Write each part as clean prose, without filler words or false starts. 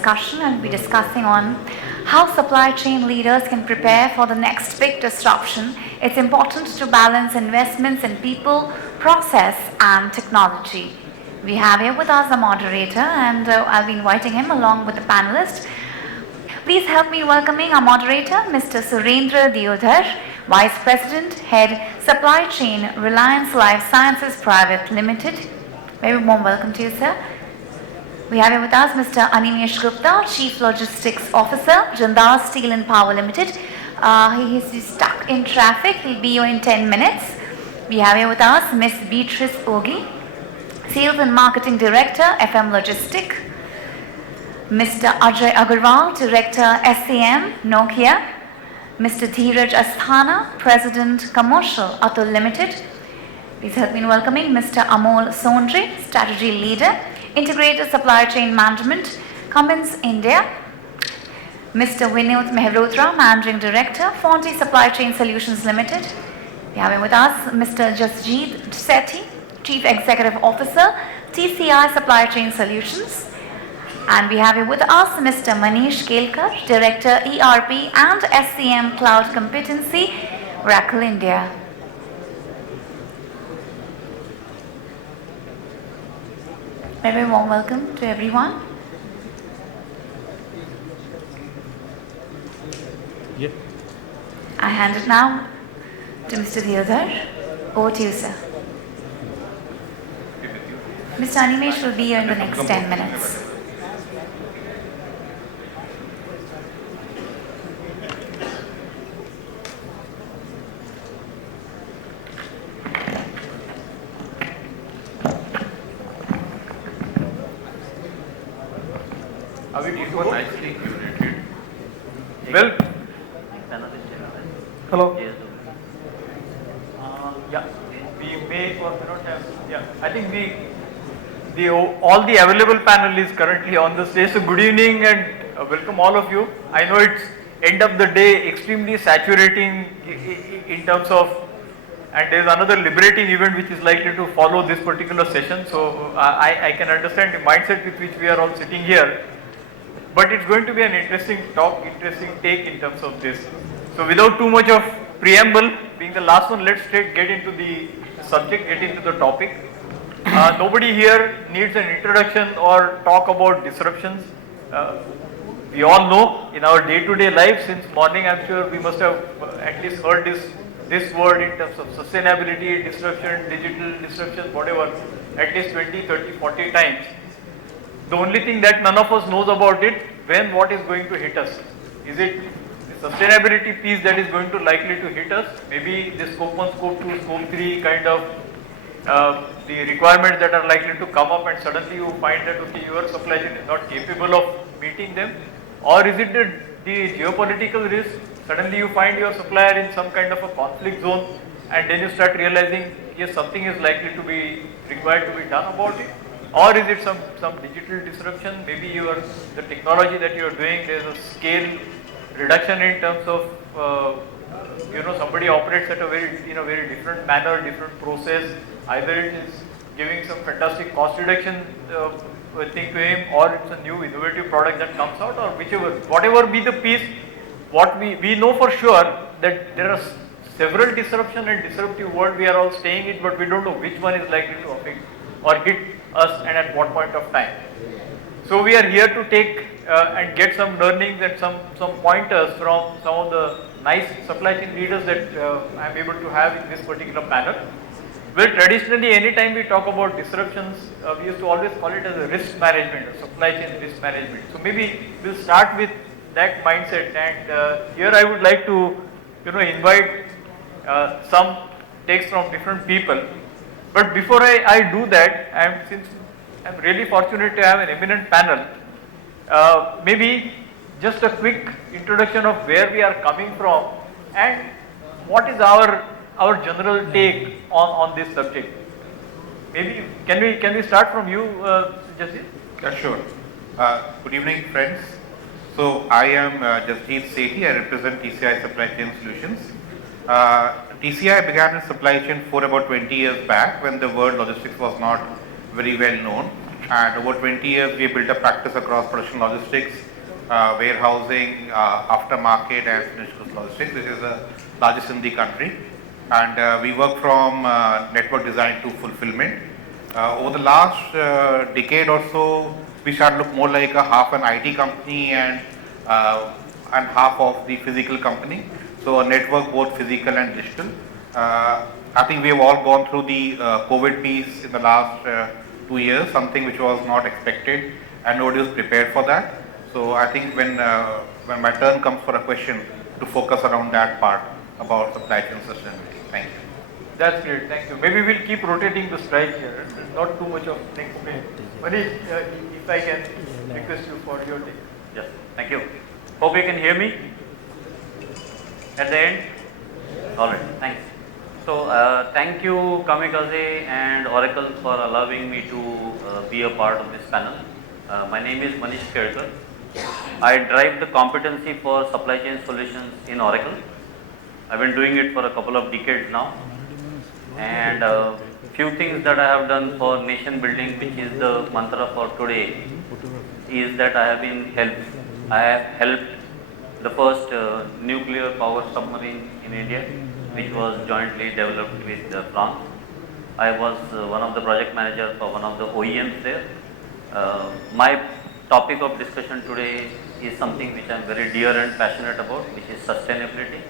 discussion, and we'll be discussing on how supply chain leaders can prepare for the next big disruption. It's important to balance investments in people, process and technology. We have here with us the moderator, and I'll be inviting him along with the panelists. Please help me welcoming our moderator, Mr. Surendra Deodhar, Vice President, Head, Supply Chain, Reliance Life Sciences Private Limited. Very warm welcome to you, sir. We have here with us Mr. Animesh Gupta, Chief Logistics Officer, Jindal Steel and Power Limited. He is stuck in traffic. He'll be here in 10 minutes. We have here with us Ms. Beatrice Ogee, Sales and Marketing Director, FM Logistic. Mr. Ajay Agarwal, Director, SCM, Nokia. Mr. Dhiraj Asthana, President, Commercial, Atul Limited. Please help me in welcoming Mr. Amol, Sonje, Strategy Leader, Integrated Supply Chain Management, Cummins India. Mr. Vineet, Mehrotra, Managing Director, FONTY Supply Chain Solutions Limited. We have with us Mr. Jasjit, Sethi, Chief Executive Officer, TCI Supply Chain Solutions. And we have with us Mr. Manish, Kelkar, Director, ERP and SCM Cloud Competency, Oracle India. Very warm welcome to everyone. Yep. I hand it now to Mr. Deodhar. Over to you, sir. Mr. Animesh will be here in the next 10 minutes. Nicely curated. Well, hello. Yeah, we may or may not have. Yeah, I think all the available panel is currently on the stage. So good evening and welcome all of you. I know it's end of the day, extremely saturating in terms of, and there is another liberating event which is likely to follow this particular session. So I can understand the mindset with which we are all sitting here. But it's going to be an interesting talk, interesting take in terms of this. So without too much of preamble, being the last one, let's straight get into the subject, get into the topic. Nobody here needs an introduction or talk about disruptions. We all know in our day-to-day life, since morning I'm sure we must have at least heard this word in terms of sustainability, disruption, digital disruption, whatever, at least 20, 30, 40 times. The only thing that none of us knows about it, when what is going to hit us. Is it the sustainability piece that is going to likely to hit us? Maybe the scope 1, scope 2, scope 3 kind of the requirements that are likely to come up, and suddenly you find that okay, your supply chain is not capable of meeting them. Or is it the geopolitical risk? Suddenly you find your supplier in some kind of a conflict zone, and then you start realizing yes, something is likely to be required to be done about it. Or is it some digital disruption? Maybe the technology that you are doing, there is a scale reduction in terms of somebody operates at a very different manner, different process. Either it is giving some fantastic cost reduction thing to him, or it's a new innovative product that comes out, or whatever be the piece. What we know for sure that there are several disruption and disruptive world we are all staying in, but we don't know which one is likely to affect or hit us and at what point of time. So we are here to take and get some learnings and some pointers from some of the nice supply chain leaders that I am able to have in this particular panel. Well, traditionally anytime we talk about disruptions, we used to always call it as a risk management or supply chain risk management. So maybe we'll start with that mindset, and here I would like to invite some takes from different people. But before I do that, since I'm really fortunate to have an eminent panel, maybe just a quick introduction of where we are coming from and what is our general take on this subject. Maybe can we start from you, Jasjit? Yeah, sure. Good evening, friends. So I am Jasjit Sethi. I represent TCI Supply Chain Solutions. TCI began its supply chain for about 20 years back when the word logistics was not very well known. and over 20 years we have built a practice across production logistics, warehousing, aftermarket and finished goods logistics. This is the largest in the country, and we work from network design to fulfillment. Over the last decade or so, we started to look more like a half an IT company and half of the physical company. So a network, both physical and digital. I think we have all gone through the COVID piece in the last 2 years, something which was not expected and nobody was prepared for that. So I think when my turn comes for a question, to focus around that part about supply chain sustainability. Thank you. That's great, thank you. Maybe we'll keep rotating the strike here. There's not too much of next play. Manish, if I can request you for your take. Yes, thank you. Hope you can hear me at the end. All right, thanks. So thank you Kamikaze and Oracle for allowing me to be a part of this panel. My name is Manish Kelkar. I drive the competency for supply chain solutions in Oracle. I've been doing it for a couple of decades now, and few things that I have done for nation building, which is the mantra for today, is that I have helped the first nuclear power submarine in India, which was jointly developed with France. I was one of the project managers for one of the OEMs there. My topic of discussion today is something which I am very dear and passionate about, which is sustainability.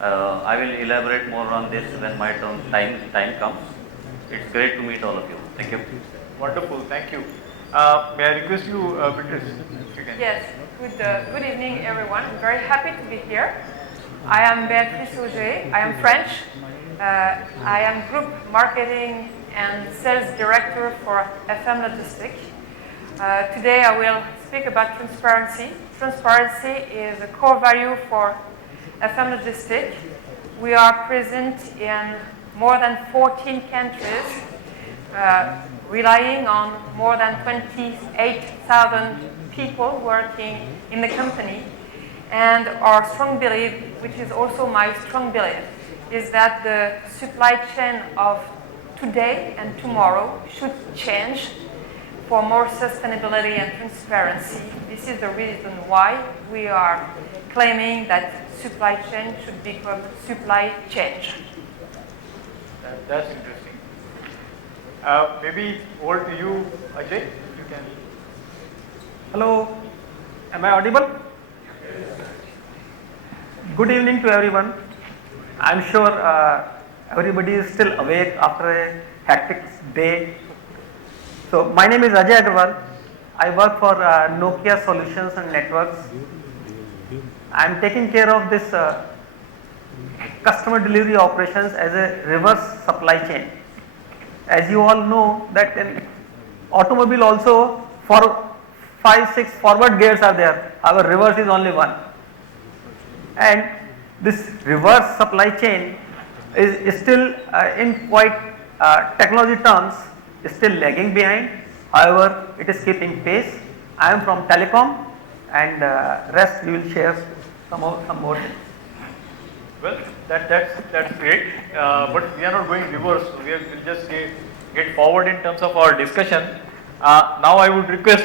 I will elaborate more on this when my time comes. It's great to meet all of you. Thank you. Wonderful, thank you. May I request you, Beatrice, if you can. Yes, good evening everyone. I'm very happy to be here. I am Beatrice Ogee. I am French. I am Group Marketing and Sales Director for FM Logistic. Today I will speak about transparency. Transparency is a core value for FM Logistic. We are present in more than 14 countries, relying on more than 28,000 people working in the company. And our strong belief, which is also my strong belief, is that the supply chain of today and tomorrow should change for more sustainability and transparency. This is the reason why we are claiming that supply chain should be called supply change. That's interesting. Maybe over to you, Ajay, if you can. Hello, am I audible? Good evening to everyone. I'm sure everybody is still awake after a hectic day. So my name is Ajay Agarwal. I work for Nokia Solutions and Networks. I'm taking care of this customer delivery operations as a reverse supply chain. As you all know that in automobile also for 5-6 forward gears are there, our reverse is only one. And this reverse supply chain is still in quite technology terms is still lagging behind. However, it is keeping pace. I am from telecom, and rest we will share some more things. Well, that's great, but we are not going reverse, so we'll just get forward in terms of our discussion. Now I would request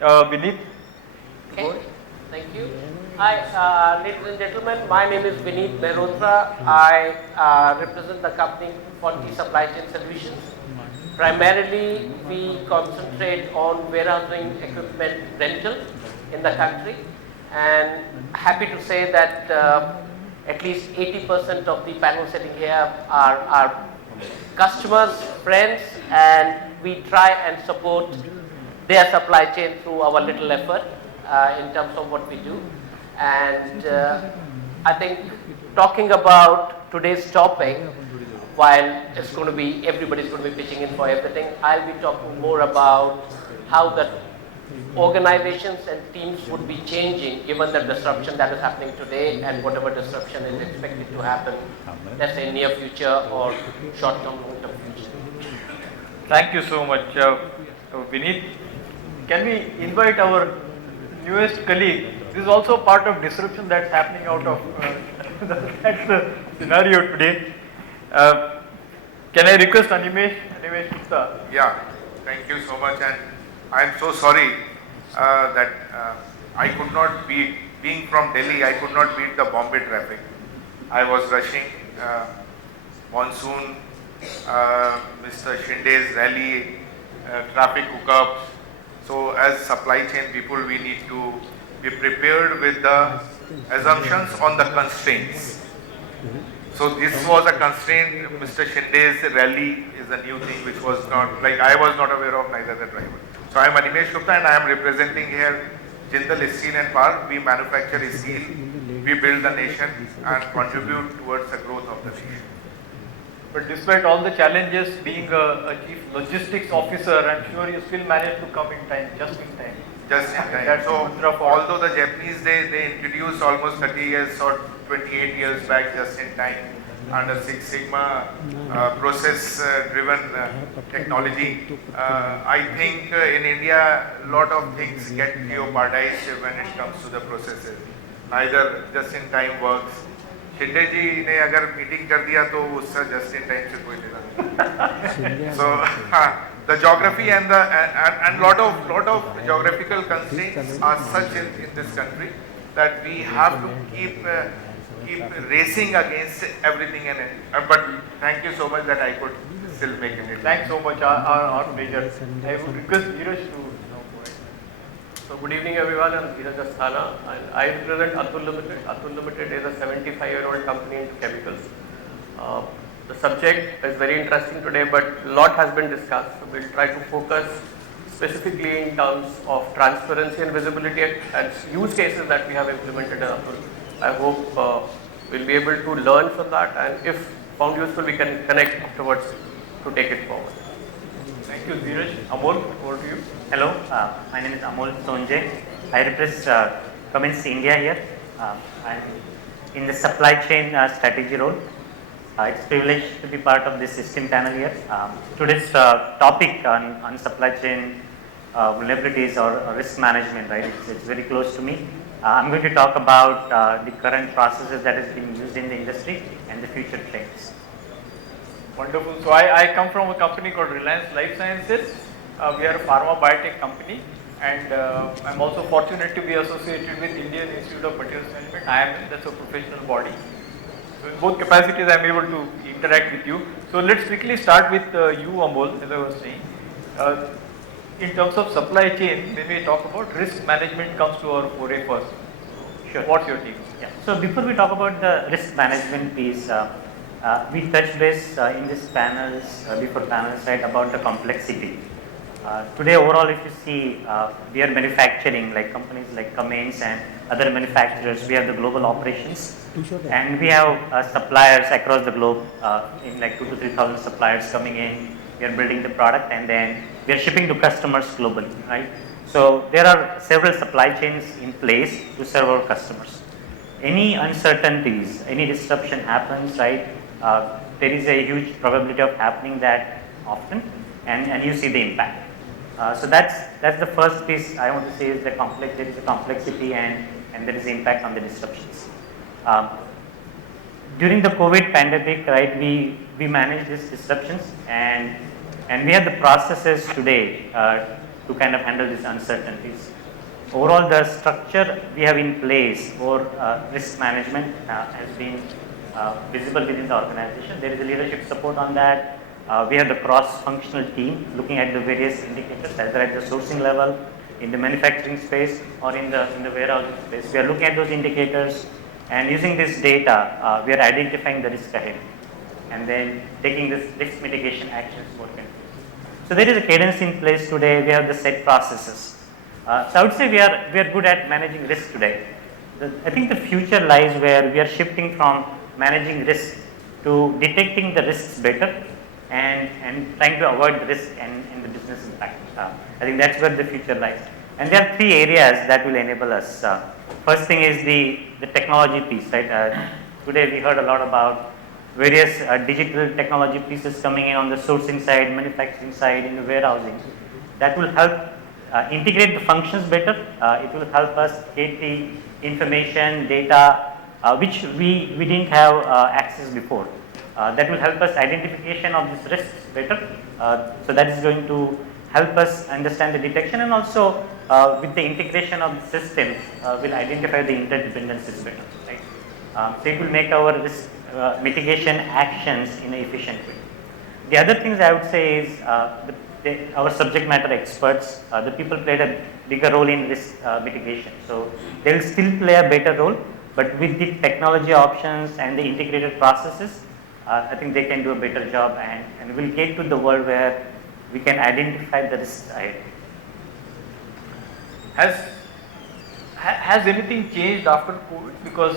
Vineet. Okay, thank you. Hi, ladies and gentlemen, my name is Vineet Mehrotra. I represent the company FONTY Supply Chain Solutions. Primarily, we concentrate on warehousing equipment rental in the country, and happy to say that at least 80% of the panel sitting here are customers, friends, and we try and support their supply chain through our little effort in terms of what we do. And I think talking about today's topic, while it's going to be, everybody's going to be pitching in for everything, I'll be talking more about how the organizations and teams would be changing given the disruption that is happening today and whatever disruption is expected to happen, let's say near future or short-term, long-term future. Thank you so much. Vineet, can we invite our newest colleague? This is also part of disruption that's happening out of, that's the scenario today. Can I request Animesh Gupta? Yeah, thank you so much, and I am so sorry that I could not beat, being from Delhi, I could not beat the Bombay traffic. I was rushing, monsoon, Mr. Shinde's rally, traffic hookups. So as supply chain people, we need to be prepared with the assumptions on the constraints. So this was a constraint. Mr. Shinde's rally is a new thing which was not, like I was not aware of, neither the driver. So I am Animesh Gupta and I am representing here Jindal Steel and Power. We manufacture steel, we build the nation and contribute towards the growth of the nation. But despite all the challenges, being a chief logistics officer, I'm sure you still managed to come in time, just in time. Just in time. That's So Mudra for although the Japanese, they introduced almost 30 years or 28 years back just in time under Six Sigma process driven technology. I think in India a lot of things get jeopardized when it comes to the processes. Neither just in time works. Shinde जी ने अगर meeting कर दिया तो उससे just in time से कोई लेना नहीं. So the geography and lot of geographical constraints are such in this country that we have to keep racing against everything but thank you so much that I could still make it. Thanks so much, our pleasure. I would request Dhiraj to now go ahead. So good evening everyone, I'm Dhiraj Asthana and I represent Atul Limited. Atul Limited is a 75-year-old company in chemicals. The subject is very interesting today, but a lot has been discussed. So we'll try to focus specifically in terms of transparency and visibility and use cases that we have implemented at Atul. I hope we'll be able to learn from that, and if found useful, we can connect afterwards to take it forward. Thank you, Dhiraj. Amol, over to you. Hello, my name is Amol Sonje. I represent Cummins India here. I'm in the supply chain strategy role. It's a privilege to be part of this system panel here. Today's topic on supply chain vulnerabilities or risk management, right? It's very close to me. I'm going to talk about the current processes that is being used in the industry and the future trends. Wonderful. So I come from a company called Reliance Life Sciences. We are a pharma biotech company, and I'm also fortunate to be associated with Indian Institute of Materials Management. IMM, that's a professional body. So in both capacities, I'm able to interact with you. So let's quickly start with you, Amol, as I was saying. In terms of supply chain, when we talk about risk management comes to our foray first. Sure. What's your take? Yeah. So before we talk about the risk management piece, we touched base in this panels, before panels, right, about the complexity. Today overall, if you see, we are manufacturing, like companies like Cummins and other manufacturers, we have the global operations, and we have suppliers across the globe, in like 2,000 to 3,000 suppliers coming in. We are building the product and then we are shipping to customers globally, right? So there are several supply chains in place to serve our customers. Any uncertainties, any disruption happens, right? There is a huge probability of happening that often, and you see the impact. So that's the first piece I want to say is the there is a complexity and there is impact on the disruptions. During the COVID pandemic, right, we managed these disruptions and we have the processes today to kind of handle these uncertainties. Overall, the structure we have in place for risk management has been visible within the organization. There is a leadership support on that. We have the cross-functional team looking at the various indicators, either at the sourcing level, in the manufacturing space, or in the warehousing space. We are looking at those indicators, and using this data, we are identifying the risk ahead, and then taking this risk mitigation actions for them. So there is a cadence in place today. We have the set processes. So I would say we are good at managing risk today. I think the future lies where we are shifting from managing risk to detecting the risks better and trying to avoid the risk and the business impact. I think that's where the future lies. And there are three areas that will enable us. First thing is the technology piece, right? Today we heard a lot about various digital technology pieces coming in on the sourcing side, manufacturing side, in the warehousing. That will help integrate the functions better. It will help us get the information, data, which we didn't have access before. That will help us identification of these risks better. So that is going to help us understand the detection, and also with the integration of the systems will identify the interdependencies better, right? So it will make our risk mitigation actions in an efficient way. The other things I would say is our subject matter experts, the people played a bigger role in risk mitigation. So they will still play a better role, but with the technology options and the integrated processes, I think they can do a better job, and we'll get to the world where we can identify the risks ahead. Has anything changed after COVID? Because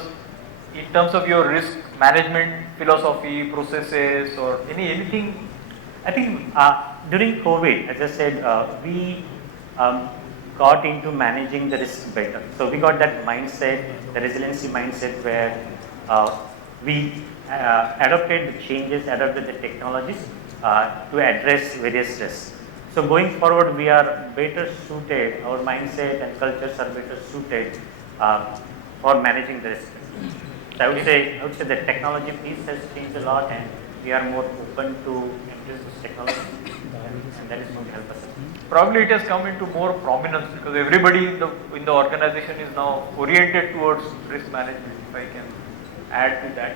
in terms of your risk management philosophy, processes, or anything? I think during COVID, as I said, we got into managing the risks better. So we got that mindset, the resiliency mindset, where we adopted the changes, adopted the technologies to address various risks. So going forward, we are better suited, our mindset and cultures are better suited for managing the risks. So I would say the technology piece has changed a lot, and we are more open to embrace this technology, and that is going to help us. Probably it has come into more prominence because everybody in the organization is now oriented towards risk management, if I can add to that.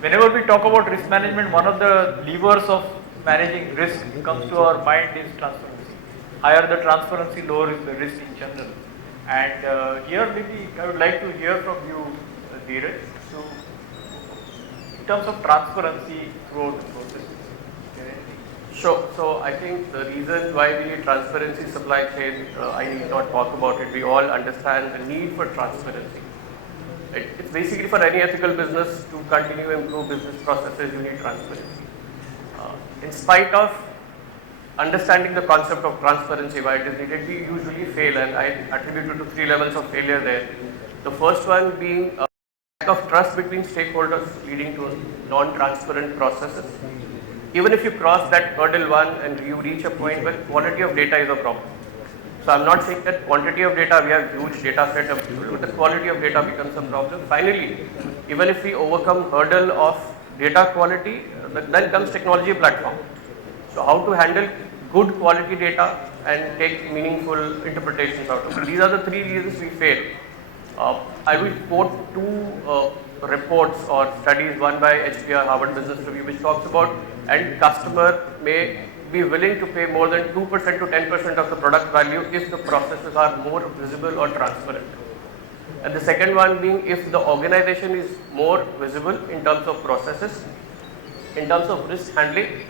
Whenever we talk about risk management, one of the levers of managing risk comes to our mind is transparency. Higher the transparency, lower is the risk in general. And here maybe I would like to hear from you, Dhiraj, so in terms of transparency throughout the process. Sure. So I think the reason why we need transparency supply chain, I need not talk about it. We all understand the need for transparency. It's basically for any ethical business to continue to improve business processes, you need transparency. In spite of understanding the concept of transparency, why it is needed, we usually fail, and I attribute it to 3 levels of failure there. The first one being lack of trust between stakeholders, leading to non-transparent processes. Even if you cross that hurdle 1 and you reach a point where quality of data is a problem. So I'm not saying that quantity of data, we have huge data set of people, but the quality of data becomes a problem. Finally, even if we overcome hurdle of data quality, then comes technology platform. So how to handle good quality data and take meaningful interpretations out of it. These are the 3 reasons we fail. I will quote 2 reports or studies, one by HBR, Harvard Business Review, which talks about end customer may be willing to pay more than 2% to 10% of the product value if the processes are more visible or transparent. And the second one being if the organization is more visible in terms of processes, in terms of risk handling,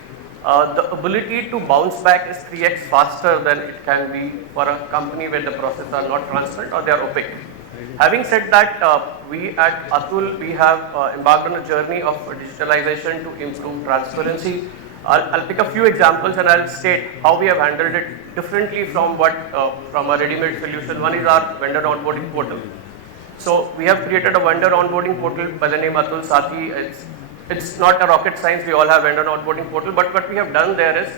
the ability to bounce back is 3x faster than it can be for a company where the processes are not transparent or they are opaque. Having said that, we at Atul, we have embarked on a journey of digitalization to improve transparency. I'll pick a few examples and I'll state how we have handled it differently from from a ready-made solution. One is our vendor onboarding portal. So we have created a vendor onboarding portal by the name Atul Sethi. It's not a rocket science, we all have vendor onboarding portal, but what we have done there is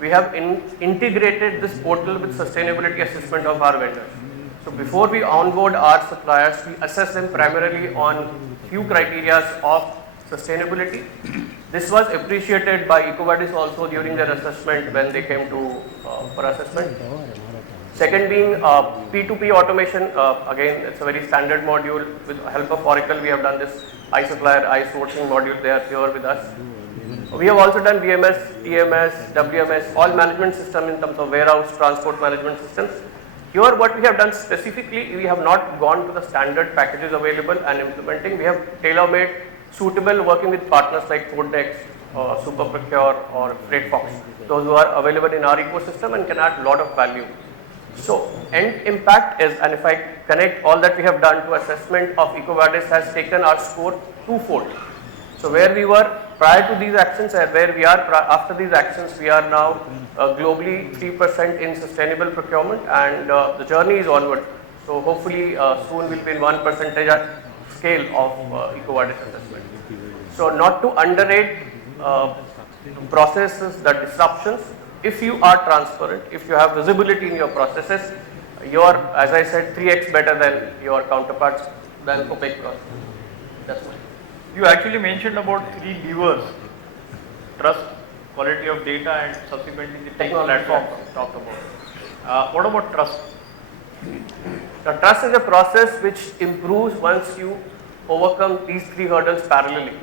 we have integrated this portal with sustainability assessment of our vendors. So before we onboard our suppliers, we assess them primarily on few criteria of sustainability. This was appreciated by EcoVadis also during their assessment when they came to for assessment. Second being P2P automation. Again, it's a very standard module. With the help of Oracle, we have done this iSupplier, iSourcing module. They are here with us. We have also done BMS, TMS, WMS, all management system in terms of warehouse, transport management systems. Here what we have done specifically, we have not gone to the standard packages available and implementing. We have tailor-made suitable working with partners like Codex, Super Procure or FreightFox. Those who are available in our ecosystem and can add a lot of value. So end impact is, and if I connect all that we have done to assessment of EcoVadis has taken our score 2-fold. So where we were prior to these actions and where we are after these actions, we are now globally 3% in sustainable procurement, and the journey is onward. So hopefully soon we'll be in 1% scale of EcoVadis assessment. So not to underrate processes, the disruptions. If you are transparent, if you have visibility in your processes, you are, as I said, 3x better than your counterparts than opaque processes. That's why. You actually mentioned about 3 levers: trust, quality of data and subsequently the tech platforms talked about. What about trust? The trust is a process which improves once you overcome these three hurdles parallelly.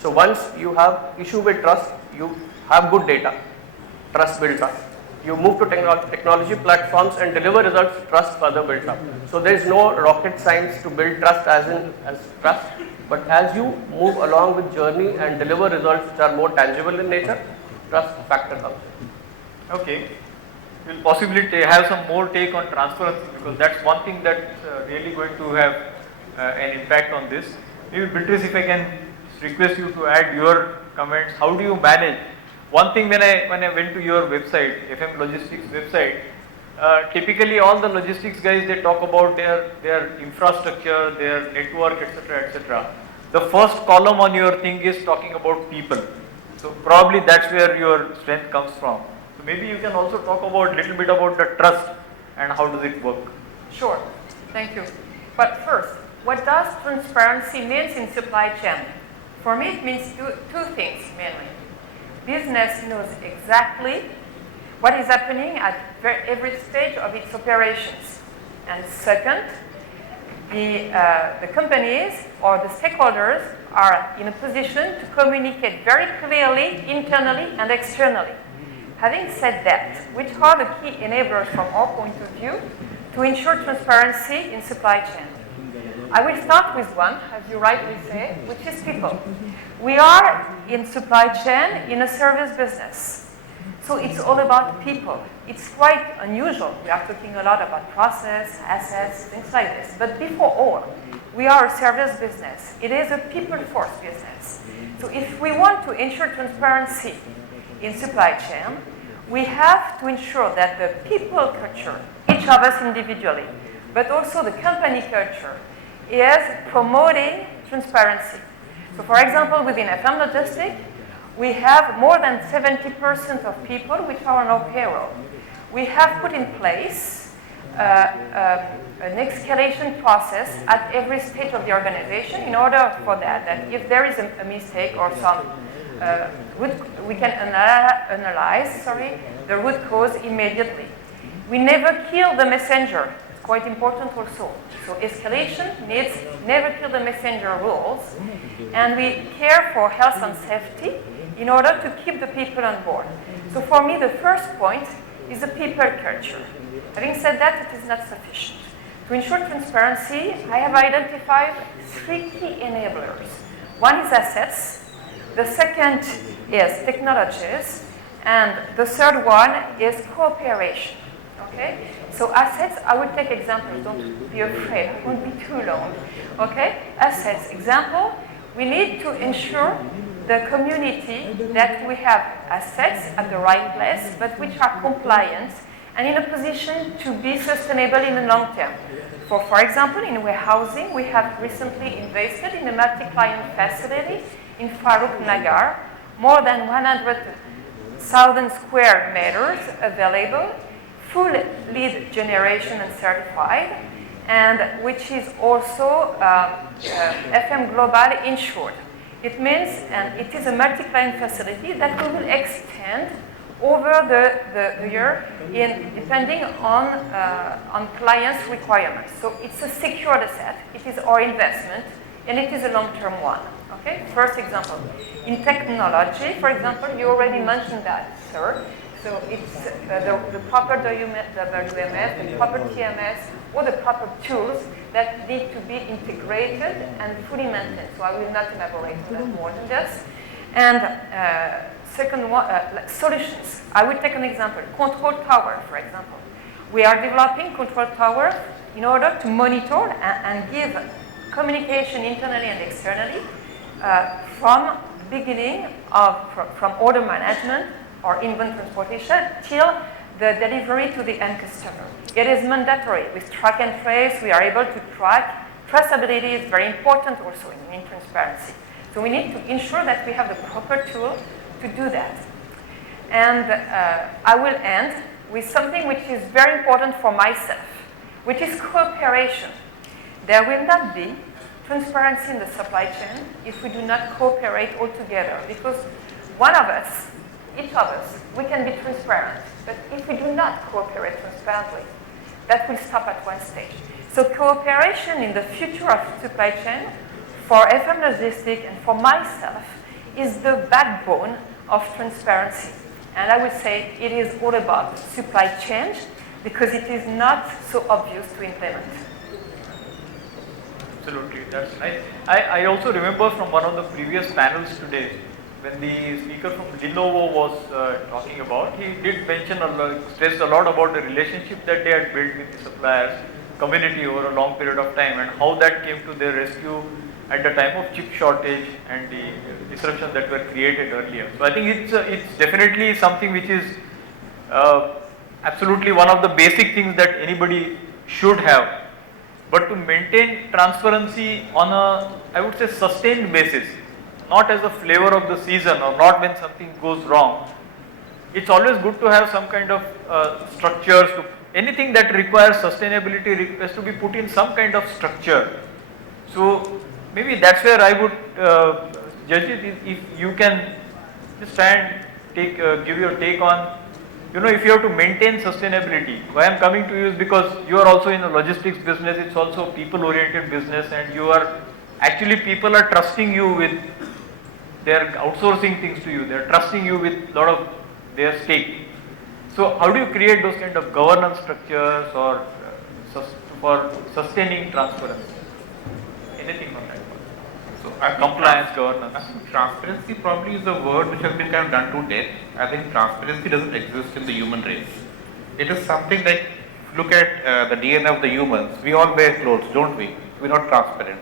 So once you have issue with trust, you have good data, trust builds up. You move to technology platforms and deliver results, trust further builds up. So there is no rocket science to build trust as trust, but as you move along with journey and deliver results which are more tangible in nature, trust factor comes in. Okay. We'll possibly have some more take on transparency, because that's one thing that's really going to have an impact on this. Maybe Beatrice, if I can request you to add your comments. How do you manage? One thing, when I went to your website, FM Logistics website, typically all the logistics guys, they talk about their infrastructure, their network, etc., etc. The first column on your thing is talking about people. So probably that's where your strength comes from. So maybe you can also talk about a little bit about the trust and how does it work. Sure, thank you. But first, what does transparency mean in supply chain? For me, it means two things mainly. Business knows exactly what is happening at every stage of its operations. And second, the companies or the stakeholders are in a position to communicate very clearly internally and externally. Having said that, which are the key enablers from our point of view to ensure transparency in supply chain? I will start with one, as you rightly say, which is people. We are in supply chain in a service business. So it's all about people. It's quite unusual. We are talking a lot about process, assets, things like this. But before all, we are a service business. It is a people force business. So if we want to ensure transparency in supply chain, we have to ensure that the people culture, each of us individually, but also the company culture, is promoting transparency. So for example, within FM Logistic, we have more than 70% of people which are on our payroll. We have put in place an escalation process at every stage of the organization in order for that if there is a mistake or some, we can analyze the root cause immediately. We never kill the messenger. It's quite important also. So escalation needs never kill the messenger rules, and we care for health and safety in order to keep the people on board. So for me, the first point is the people culture. Having said that, it is not sufficient. To ensure transparency, I have identified three key enablers. One is assets, the second is technologies, and the third one is cooperation. Okay? So assets, I will take examples, don't be afraid, it won't be too long. Okay? Assets, example, we need to ensure the community that we have assets at the right place, but which are compliant and in a position to be sustainable in the long term. For example, in warehousing, we have recently invested in a multi-client facility in Farooq Nagar, more than 100,000 square meters available, full lead generation and certified, and which is also FM Global insured. It means, and it is a multi-client facility that we will extend over the year depending on clients' requirements. So it's a secured asset, it is our investment, and it is a long-term one. Okay, first example. In technology, for example, you already mentioned that, sir. So it's the proper WMS, the proper TMS, or the proper tools that need to be integrated and fully maintained. So I will not elaborate on that more than this. And second one, solutions. I will take an example. Control tower, for example. We are developing control tower in order to monitor and give communication internally and externally from the beginning from order management or inbound transportation till the delivery to the end customer. It is mandatory. With track and trace, we are able to track. Traceability is very important also in transparency. So we need to ensure that we have the proper tool to do that. And I will end with something which is very important for myself, which is cooperation. There will not be transparency in the supply chain if we do not cooperate all together, because one of us each other, we can be transparent. But if we do not cooperate transparently, that will stop at one stage. So cooperation in the future of supply chain for FM Logistic and for myself is the backbone of transparency. And I would say it is all about supply chain because it is not so obvious to implement. Absolutely, that's nice. I also remember from one of the previous panels today, when the speaker from Lenovo was talking about, he did mention stressed a lot about the relationship that they had built with the suppliers community over a long period of time and how that came to their rescue at the time of chip shortage and the disruptions that were created earlier. So I think it's definitely something which is absolutely one of the basic things that anybody should have. But to maintain transparency on a, I would say, sustained basis, not as a flavor of the season or not when something goes wrong, it's always good to have some kind of structures. Anything that requires sustainability has to be put in some kind of structure. So maybe that's where I would, Jasjit, if you can just try and give your take on, if you have to maintain sustainability. Why I'm coming to you is because you are also in a logistics business, it's also a people-oriented business, and you are, actually people are trusting you with, they're outsourcing things to you, they're trusting you with a lot of their stake. So how do you create those kind of governance structures or for sustaining transparency? Anything on that? So compliance, governance. I think transparency probably is a word which has been kind of done to death. I think transparency doesn't exist in the human race. It is something like, look at the DNA of the humans. We all wear clothes, don't we? We're not transparent.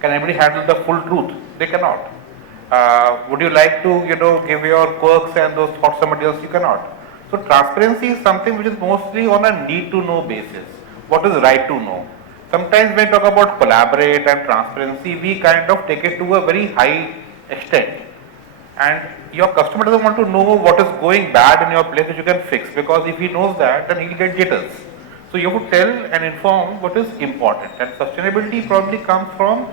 Can anybody handle the full truth? They cannot. Would you like to, give your quirks and those thoughts to somebody else? You cannot. So transparency is something which is mostly on a need to know basis. What is right to know? Sometimes when we talk about collaborate and transparency, we kind of take it to a very high extent. And your customer doesn't want to know what is going bad in your place which you can fix, because if he knows that, then he'll get jitters. So you have to tell and inform what is important. And sustainability probably comes from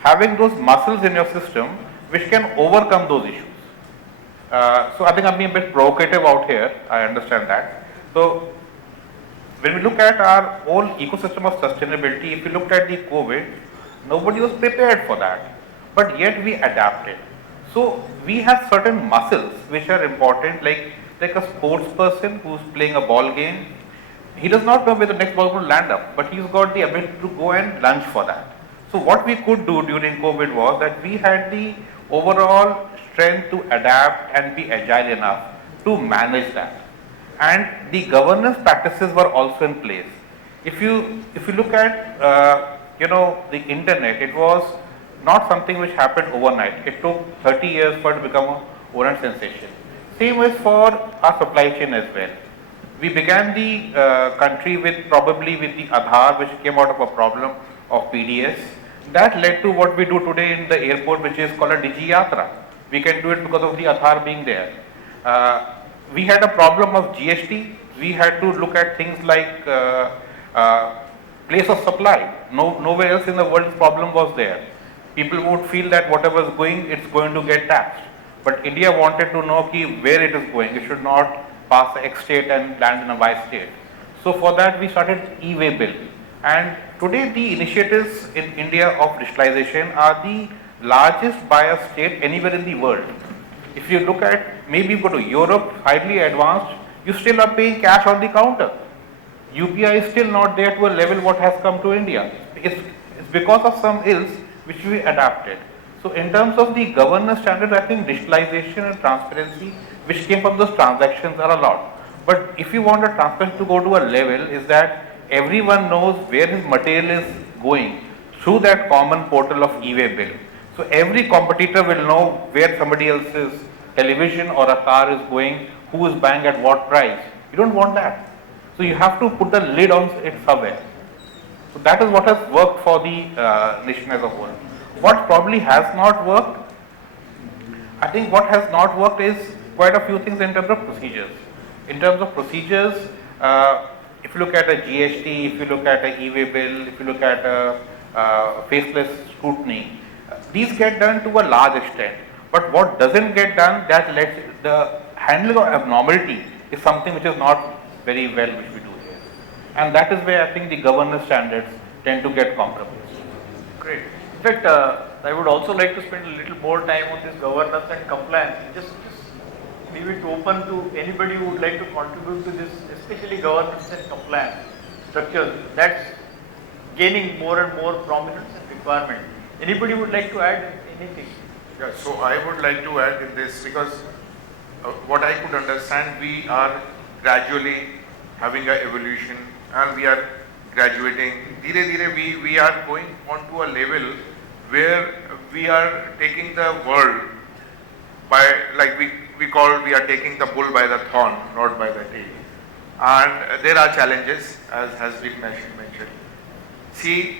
having those muscles in your system which can overcome those issues. So I think I'm being a bit provocative out here, I understand that. So when we look at our whole ecosystem of sustainability, if you looked at the COVID, nobody was prepared for that, but yet we adapted. So we have certain muscles which are important, like a sports person who's playing a ball game. He does not know where the next ball will land up, but he's got the ability to go and lunge for that. So what we could do during COVID was that we had the overall strength to adapt and be agile enough to manage that. And the governance practices were also in place. If you look at the internet, it was not something which happened overnight. It took 30 years for it to become an overnight sensation. Same is for our supply chain as well. We began the country with the Aadhaar, which came out of a problem of PDS. That led to what we do today in the airport, which is called a Digi Yatra. We can do it because of the Aadhaar being there. We had a problem of GST. We had to look at things like place of supply. Nowhere else in the world this problem was there. People would feel that whatever is going, it's going to get taxed. But India wanted to know where it is going. It should not pass X state and land in a Y state. So for that we started e-way bill. And today the initiatives in India of digitalization are the largest by a state anywhere in the world. If you look at, maybe you go to Europe, highly advanced, you still are paying cash on the counter. UPI is still not there to a level what has come to India. It's because of some ills which we adapted. So in terms of the governance standards, I think digitalization and transparency which came from those transactions are a lot. But if you want a transparency to go to a level, is that everyone knows where his material is going through that common portal of e-way bill. So every competitor will know where somebody else's television or a car is going, who is buying at what price. You don't want that. So you have to put the lid on it somewhere. So that is what has worked for the nation as a whole. What probably has not worked, I think what has not worked is quite a few things in terms of procedures. In terms of procedures, if you look at a GST, if you look at an e-way bill, if you look at a faceless scrutiny, these get done to a large extent. But what doesn't get done, that handling of abnormality is something which is not very well which we do here. And that is where I think the governance standards tend to get compromised. Great. In fact, I would also like to spend a little more time on this governance and compliance. Just leave it open to anybody who would like to contribute to this, especially governance and compliance structures. That's gaining more and more prominence and requirement. Anybody would like to add anything? Yeah, so I would like to add in this because what I could understand, we are gradually having an evolution and we are graduating. We are going on to a level where we are taking the world by, like we are taking the bull by the thorn, not by the tail. And there are challenges, as has been mentioned. See,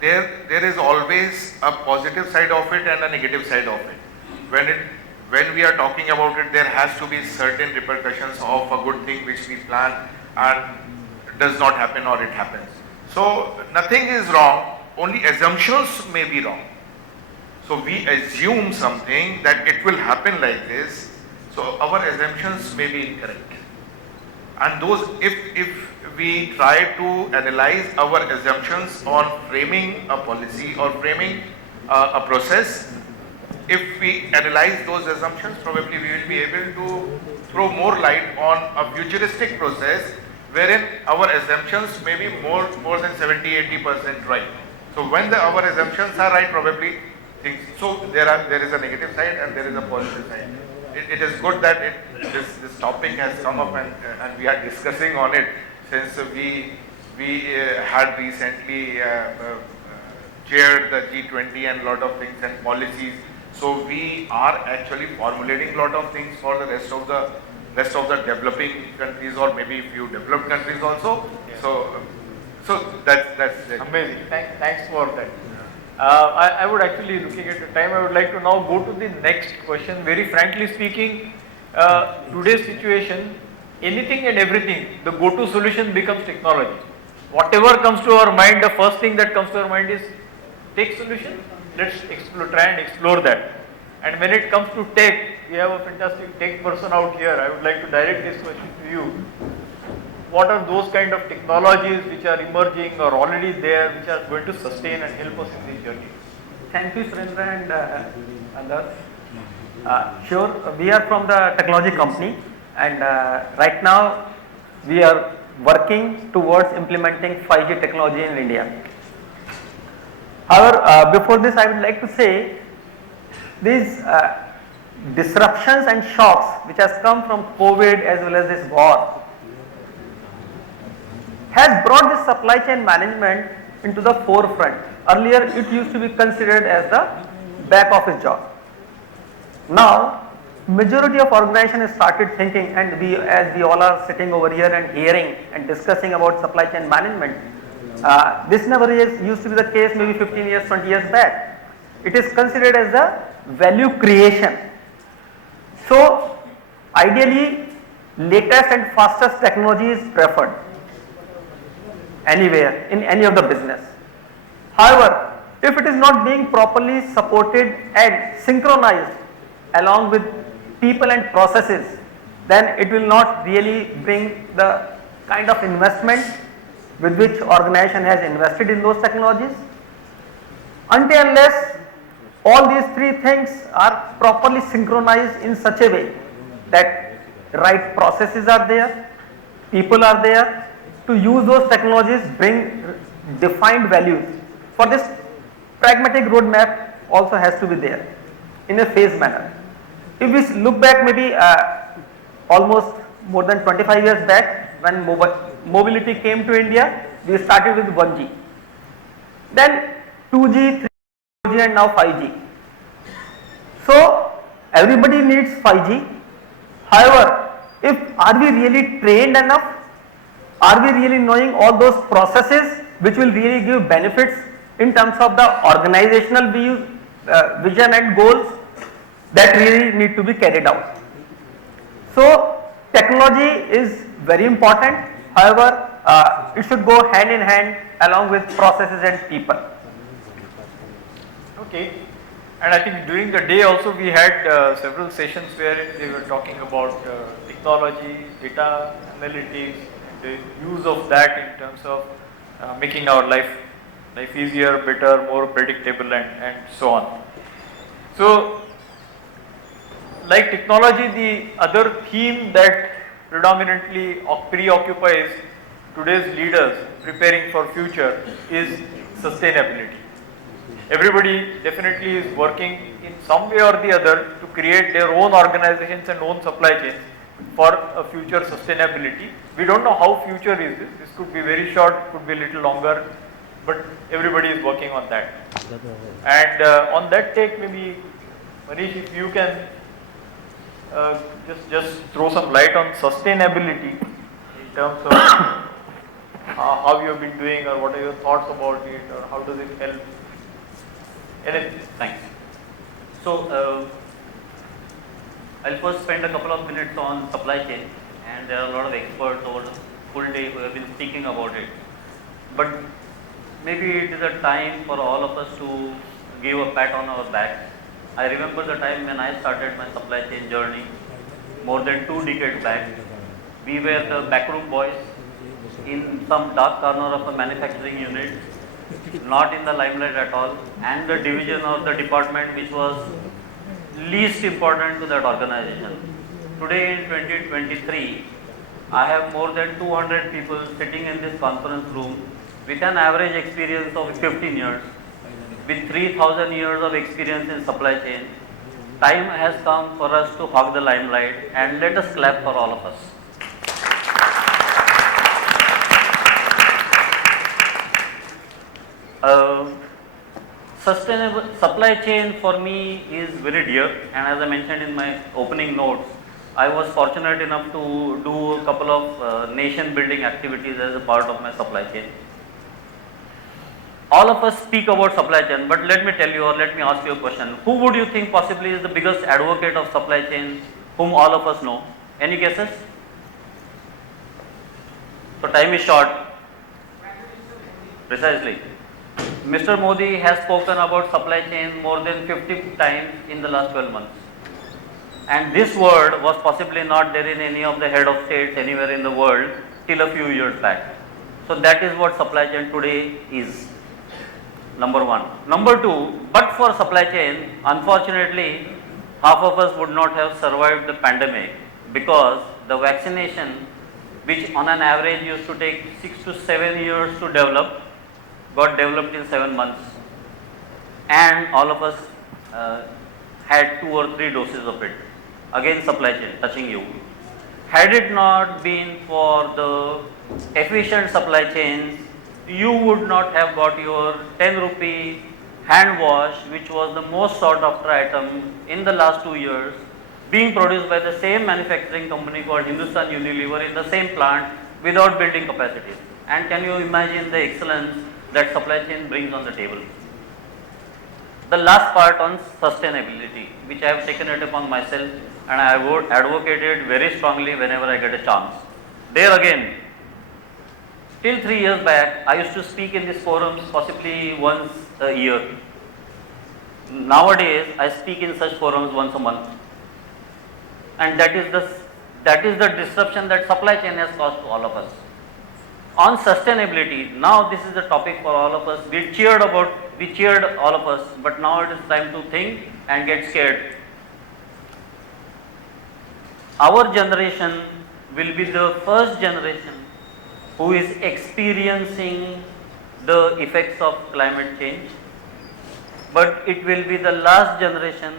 there is always a positive side of it and a negative side of it. When we are talking about it, there has to be certain repercussions of a good thing which we plan and does not happen or it happens. So nothing is wrong, only assumptions may be wrong. So we assume something that it will happen like this, so our assumptions may be incorrect. And those, if we try to analyze our assumptions on framing a policy or framing a process, if we analyze those assumptions, probably we will be able to throw more light on a futuristic process wherein our assumptions may be more than 70-80% right. So when our assumptions are right, probably things, so there is a negative side and there is a positive side. It is good that this topic has come up and we are discussing on it, since we had recently chaired the G20 and lot of things and policies. So we are actually formulating lot of things for the rest of the developing countries, or maybe few developed countries also. Yes. So that's amazing. Thanks for that. I would actually, looking at the time, I would like to now go to the next question. Very frankly speaking, today's situation, anything and everything, the go-to solution becomes technology. Whatever comes to our mind, the first thing that comes to our mind is tech solution. Let's try and explore that. And when it comes to tech, we have a fantastic tech person out here. I would like to direct this question to you. What are those kind of technologies which are emerging or already there, which are going to sustain and help us in this journey? Thank you, Surendra and others. Sure, we are from the technology company, and right now we are working towards implementing 5G technology in India. However, before this I would like to say these disruptions and shocks which has come from COVID as well as this war has brought this supply chain management into the forefront. Earlier it used to be considered as the back office job. Now majority of organization has started thinking, and as we all are sitting over here and hearing and discussing about supply chain management, this never used to be the case maybe 15 years, 20 years back. It is considered as the value creation. So ideally latest and fastest technology is preferred anywhere in any of the business. However, if it is not being properly supported and synchronized along with people and processes, then it will not really bring the kind of investment with which organization has invested in those technologies. Until unless all these three things are properly synchronized in such a way that right processes are there, people are there to use those technologies, bring defined values. For this, pragmatic roadmap also has to be there in a phased manner. If we look back maybe almost more than 25 years back, when mobility came to India, we started with 1G, then 2G, 3G, 4G and now 5G. So everybody needs 5G. However, are we really trained enough? Are we really knowing all those processes which will really give benefits in terms of the organizational vision and goals that really need to be carried out? So technology is very important. However, it should go hand in hand along with processes and people. Okay. And I think during the day also we had several sessions where they were talking about technology, data analytics, and the use of that in terms of making our life easier, better, more predictable, and so on. So, like technology, the other theme that predominantly preoccupies today's leaders preparing for future is sustainability. Everybody definitely is working in some way or the other to create their own organizations and own supply chains for a future sustainability. We don't know how future is this. This could be very short, could be a little longer, but everybody is working on that. And on that take, maybe Manish, if you can just throw some light on sustainability in terms of how you have been doing, or what are your thoughts about it, or how does it help? Anything. Thanks. So, I'll first spend a couple of minutes on supply chain, and there are a lot of experts over the full day who have been speaking about it. But maybe it is a time for all of us to give a pat on our back. I remember the time when I started my supply chain journey more than 2 decades back. We were the backroom boys in some dark corner of a manufacturing unit, not in the limelight at all, and the division or the department which was least important to that organization. Today in 2023, I have more than 200 people sitting in this conference room with an average experience of 15 years, with 3,000 years of experience in supply chain. Time has come for us to hog the limelight, and let us clap for all of us. Sustainable supply chain for me is very dear, and as I mentioned in my opening notes, I was fortunate enough to do a couple of nation building activities as a part of my supply chain. All of us speak about supply chain, but let me tell you, or let me ask you a question. Who would you think possibly is the biggest advocate of supply chain whom all of us know? Any guesses? So time is short. Precisely. Mr. Modi has spoken about supply chain more than 50 times in the last 12 months. And this word was possibly not there in any of the head of states anywhere in the world till a few years back. So that is what supply chain today is. Number one. Number two, but for supply chain, unfortunately, half of us would not have survived the pandemic, because the vaccination, which on an average used to take 6 to 7 years to develop, got developed in 7 months, and all of us had 2 or 3 doses of it. Again, supply chain touching you. Had it not been for the efficient supply chains, you would not have got your 10 rupee hand wash, which was the most sought after item in the last 2 years, being produced by the same manufacturing company called Hindustan Unilever in the same plant without building capacities. And can you imagine the excellence that supply chain brings on the table? The last part on sustainability, which I have taken it upon myself, and I would advocate it very strongly whenever I get a chance. There again, till 3 years back, I used to speak in these forums possibly once a year. Nowadays, I speak in such forums once a month. And that is the disruption that supply chain has caused to all of us. On sustainability, now this is the topic for all of us. We cheered all of us, but now it is time to think and get scared. Our generation will be the first generation who is experiencing the effects of climate change, but it will be the last generation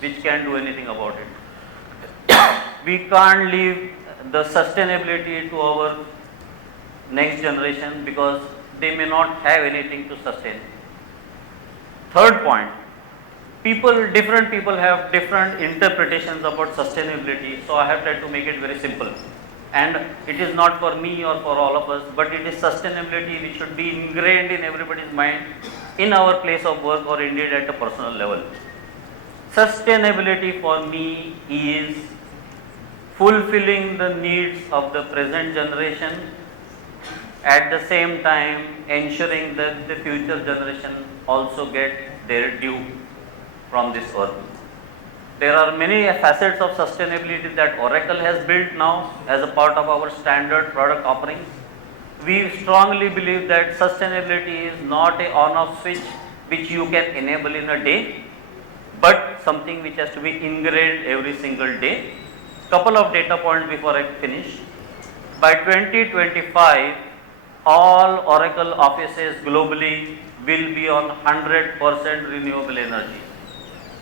which can do anything about it. We can't leave the sustainability to our next generation, because they may not have anything to sustain. Third point, different people have different interpretations about sustainability, so I have tried to make it very simple. And it is not for me or for all of us, but it is sustainability which should be ingrained in everybody's mind in our place of work, or indeed at a personal level. Sustainability for me is fulfilling the needs of the present generation, at the same time ensuring that the future generation also get their due. from this earth. There are many facets of sustainability that Oracle has built now as a part of our standard product offerings. We strongly believe that sustainability is not a on-off switch which you can enable in a day, but something which has to be ingrained every single day. Couple of data points before I finish. By 2025, all Oracle offices globally will be on 100% renewable energy,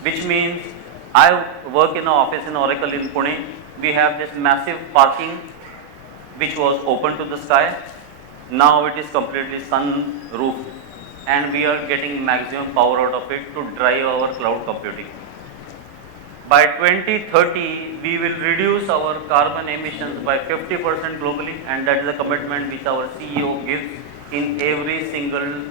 which means I work in an office in Oracle in Pune. We have this massive parking which was open to the sky. Now it is completely sun roofed, and we are getting maximum power out of it to drive our cloud computing. By 2030, we will reduce our carbon emissions by 50% globally, and that is a commitment which our CEO gives in every single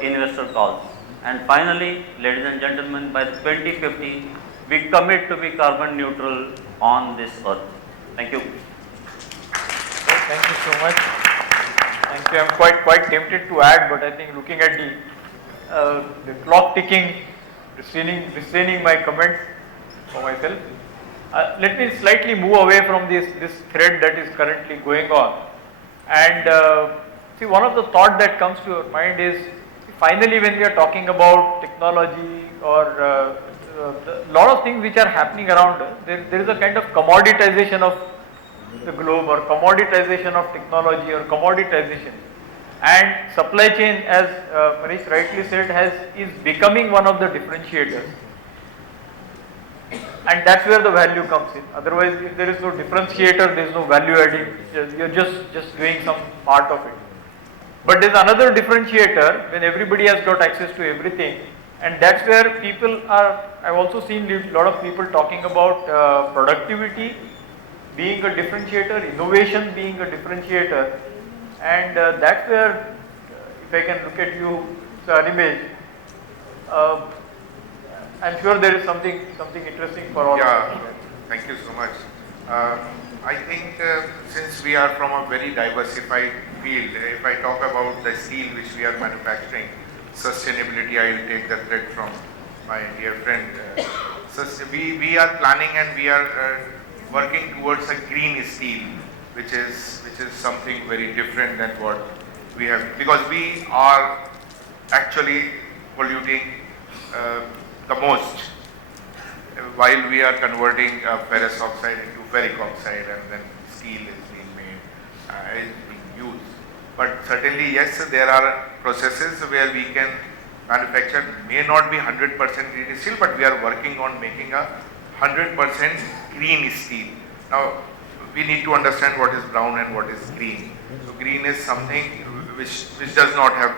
investor calls. And finally, ladies and gentlemen, by 2050, we commit to be carbon neutral on this earth. Thank you. Thank you so much. Thank you. I'm quite tempted to add, but I think looking at the clock ticking, restraining my comments for myself. Let me slightly move away from this thread that is currently going on. And see, one of the thought that comes to your mind is, finally when we are talking about technology or a lot of things which are happening around us, there is a kind of commoditization of the globe, or commoditization of technology, or commoditization. And supply chain, as Manish rightly said, is becoming one of the differentiators. And that's where the value comes in. Otherwise, if there is no differentiator, there is no value adding. You're just doing some part of it. But there's another differentiator when everybody has got access to everything, and that's where people are. I've also seen a lot of people talking about productivity being a differentiator, innovation being a differentiator, and that's where, if I can look at you, Mr. Animesh, I'm sure there is something interesting for all of us. Thank you so much. I think since we are from a very diversified field, if I talk about the steel which we are manufacturing, sustainability, I will take the thread from my dear friend. We are planning and we are working towards a green steel, which is something very different than what we have, because we are actually polluting the most while we are converting ferrous oxide into ferric oxide, and then steel is being made, is being used. But certainly, yes, there are processes where we can manufacture, may not be 100% green steel, but we are working on making a 100% green steel. Now, we need to understand what is brown and what is green. So, green is something which does not have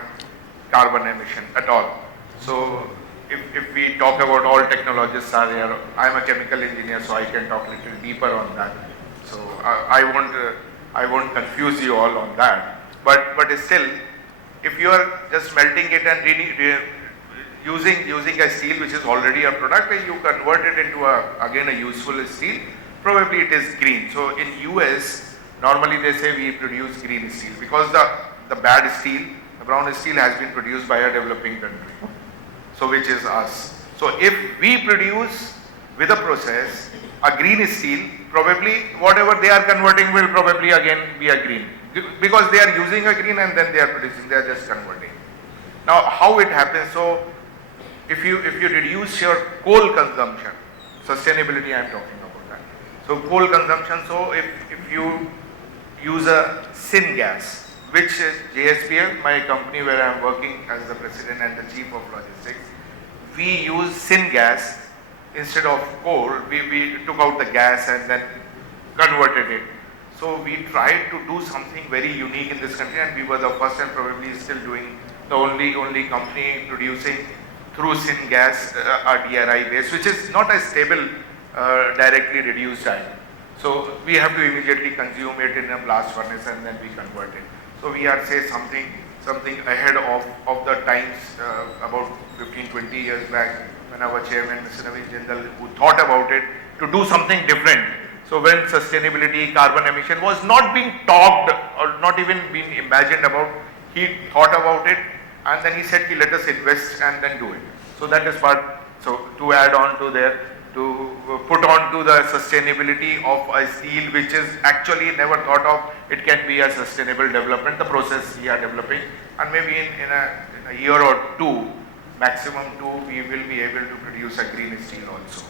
carbon emission at all. So, if we talk about all technologists are here, I am a chemical engineer, so I can talk a little deeper on that. So, I won't confuse you all on that. But still, if you are just melting it and using a steel which is already a product, and you convert it into again a useful steel, probably it is green. So in US, normally they say we produce green steel, because the bad steel, the brown steel, has been produced by a developing country, so which is us. So if we produce with a process a green steel, probably whatever they are converting will probably again be a green, because they are using a green and then they are producing, they are just converting. Now how it happens? So if you reduce your coal consumption, sustainability I am talking about that. So coal consumption, so if you use a syngas, which is JSPL, my company where I am working as the president and the chief of logistics, we use syngas instead of coal. We took out the gas and then converted it. So we tried to do something very unique in this country, and we were the first and probably still doing the only company producing through syngas a DRI base, which is not a stable directly reduced iron. So we have to immediately consume it in a blast furnace and then we convert it. So we are say something ahead of the times, about 15-20 years back, when our chairman Mr. Jindal, who thought about it to do something different. So when sustainability, carbon emission was not being talked or not even being imagined about, he thought about it, and then he said, let us invest and then do it. So that is part So to add on to there, to put on to the sustainability of a steel which is actually never thought of, it can be a sustainable development, the process we are developing, and maybe in a year or two, maximum two, we will be able to produce a green steel also.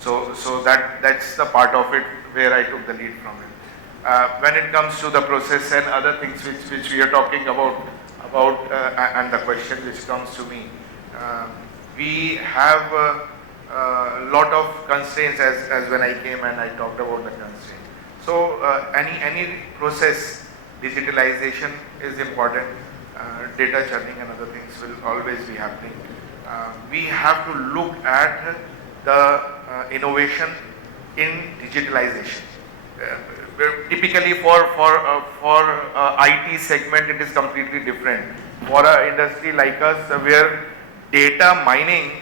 So that's the part of it where I took the lead from it. When it comes to the process and other things which we are talking about and the question which comes to me, we have a lot of constraints as when I came and I talked about the constraints. So any process digitalization is important. Data churning and other things will always be happening. We have to look at the innovation in digitalization. Typically for IT segment it is completely different. For an industry like us where data mining,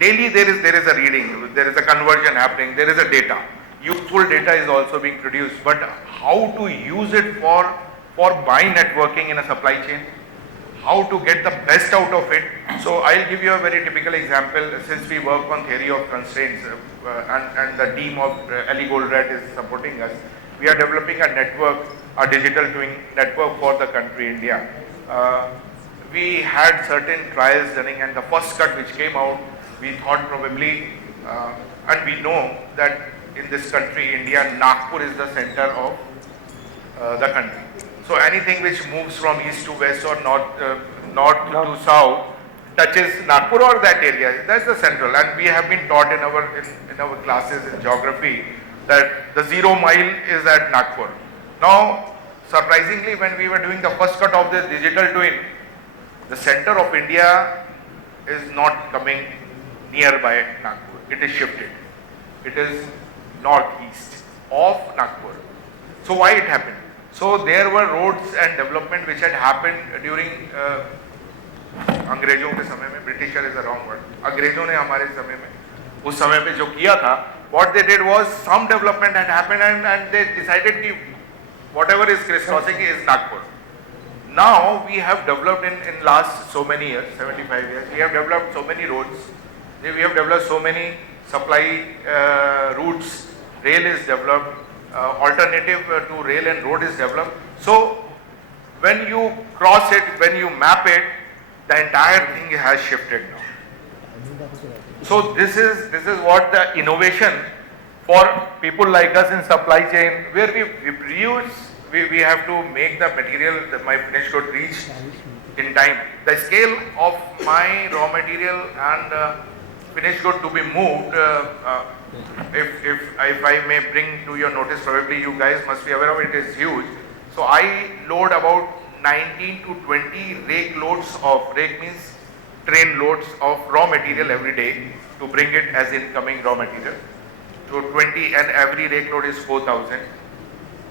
daily there is a reading, there is a conversion happening, there is a data. Useful data is also being produced, but how to use it for buy networking in a supply chain, how to get the best out of it. So I'll give you a very typical example. Since we work on theory of constraints and the team of Ali Goldrat is supporting us, we are developing a network, a digital twin network for the country India. We had certain trials running, and the first cut which came out, we thought probably, and we know that in this country India, Nagpur is the center of the country. So anything which moves from east to west or north to south touches Nagpur or that area. That's the central, and we have been taught in our classes in geography that the 0 mile is at Nagpur. Now, surprisingly, when we were doing the first cut of this digital twin, the center of India is not coming nearby Nagpur. It is shifted. It is northeast of Nagpur. So why it happened? So there were roads and development which had happened during अंग्रेजों के समय में, Britisher is a wrong word, अंग्रेजों ने हमारे समय में उस समय पे जो किया था, what they did was some development had happened and they decided कि whatever is crisscrossing is Nagpur. Now we have developed in last so many years, 75 years, we have developed so many roads, we have developed so many supply routes, rail is developed, alternative to rail and road is developed. So when you cross it, when you map it, the entire thing has shifted now. So this is what the innovation for people like us in supply chain, where we produce, we have to make the material, my finished good reach in time. The scale of my raw material and finished good to be moved, if I may bring to your notice, probably you guys must be aware of it, is huge. So I load about 19 to 20 rake loads of, rake means train loads of raw material every day to bring it as incoming raw material. So 20, and every rake load is 4,000.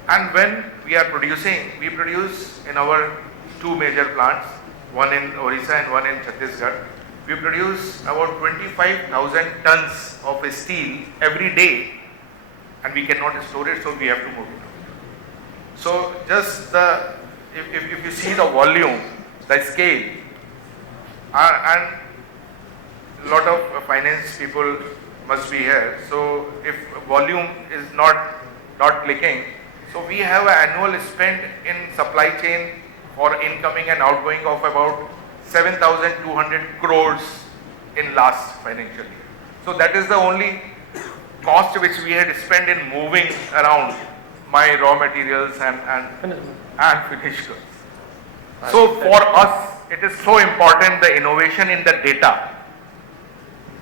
And when we are producing, we produce in our two major plants, one in Orissa and one in Chhattisgarh. We produce about 25,000 tons of steel every day, and we cannot store it, so we have to move it. So just if you see the volume, the scale, and a lot of finance people must be here. So if volume is not clicking, so we have an annual spend in supply chain for incoming and outgoing of about 7,200 crores in last financial year. So that is the only cost which we had spent in moving around my raw materials and finished goods. So for us, it is so important, the innovation in the data.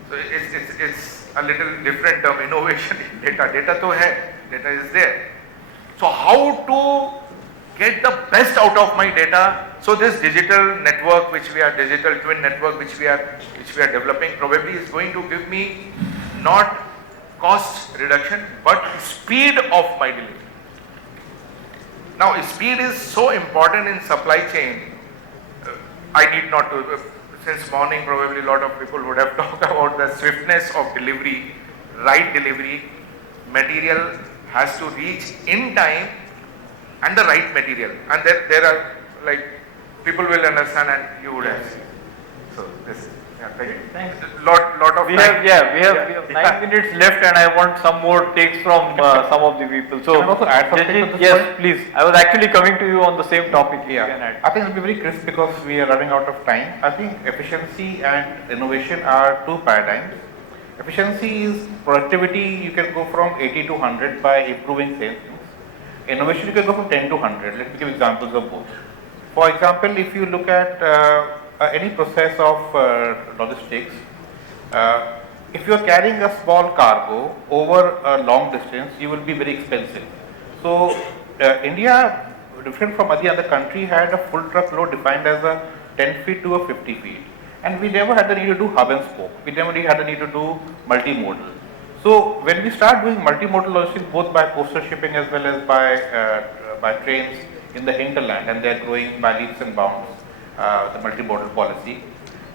So it's a little different term, innovation in data. Data to hai, data is there. So how to get the best out of my data? So this digital network, digital twin network which we are developing, probably is going to give me not cost reduction but speed of my delivery. Now speed is so important in supply chain. I need not to, since morning probably a lot of people would have talked about the swiftness of delivery, right delivery, material has to reach in time and the right material, and there are, like, people will understand and you would have seen. So this, yeah, thank you. Thanks. Lot of We time. have 9 minutes left, and I want some more takes from some of the people. So, Can I also add something to Jasjit, this yes, point? please. I was actually coming to you on the same topic. You Yeah, can add. I think it'll be very crisp because we are running out of time. I think efficiency and innovation are two paradigms. Efficiency is productivity, you can go from 80 to 100 by improving same things. Innovation, you can go from 10 to 100. Let me give examples of both. For example, if you look at any process of logistics, if you are carrying a small cargo over a long distance, you will be very expensive. So, India, different from any other country, had a full truck load defined as a 10 feet to a 50 feet. And we never had the need to do hub and spoke. We never had the need to do multimodal. So, when we start doing multimodal logistics, both by coastal shipping as well as by trains in the hinterland, and they are growing by leaps and bounds, the multimodal policy,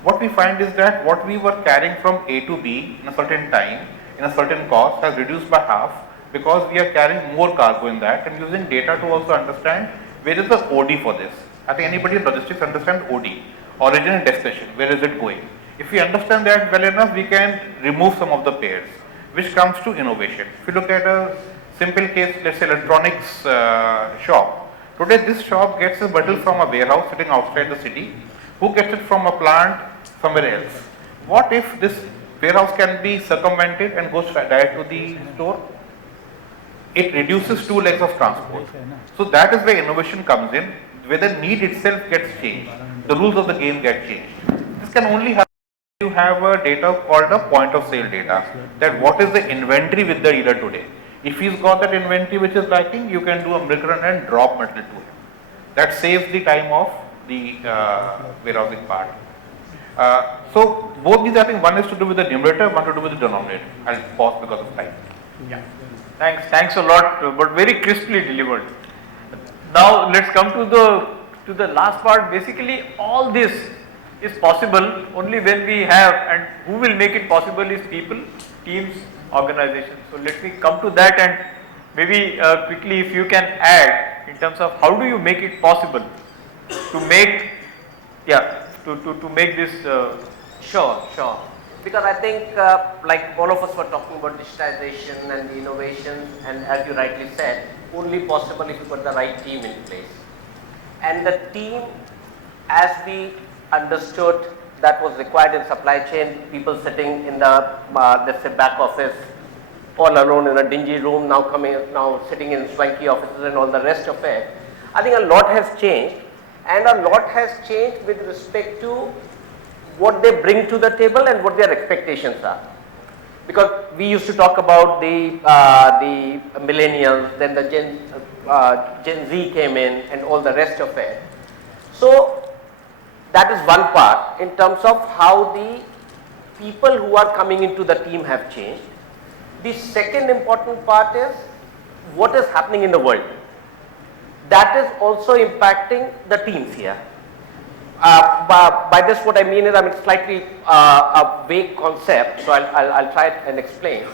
what we find is that what we were carrying from A to B in a certain time, in a certain cost, has reduced by half because we are carrying more cargo in that and using data to also understand where is the OD for this. I think anybody in logistics understands OD, origin and destination, where is it going. If we understand that well enough, we can remove some of the pairs, which comes to innovation. If you look at a simple case, let's say electronics shop. Today this shop gets a metal from a warehouse sitting outside the city. Who gets it from a plant somewhere else? What if this warehouse can be circumvented and goes direct to the store? It reduces 2 legs of transport. So that is where innovation comes in, where the need itself gets changed. The rules of the game get changed. This can only happen if you have a data called a point of sale data, that what is the inventory with the dealer today. If he's got that inventory which is lacking, you can do a milk run and drop metal to him. That saves the time of the warehousing part. So both these, I think one is to do with the numerator, one to do with the denominator. I'll pause because of time. Yeah. Thanks a lot, but very crisply delivered. Now let's come to the last part. Basically, all this is possible only when we have, and who will make it possible is people, teams, organizations. So let me come to that, and maybe quickly if you can add in terms of how do you make it possible to make, to make this. Sure. Because I think like all of us were talking about digitization and the innovation, and as you rightly said, only possible if you put the right team in place. And the team, as we understood, that was required in supply chain, people sitting in the let's say back office all alone in a dingy room, now sitting in swanky offices and all the rest of it. I think a lot has changed, and a lot has changed with respect to what they bring to the table and what their expectations are. Because we used to talk about the millennials, then the Gen Z came in and all the rest of it. So that is one part in terms of how the people who are coming into the team have changed. The second important part is what is happening in the world. That is also impacting the teams here. By this what I mean is, I mean slightly a vague concept, so I'll try and explain.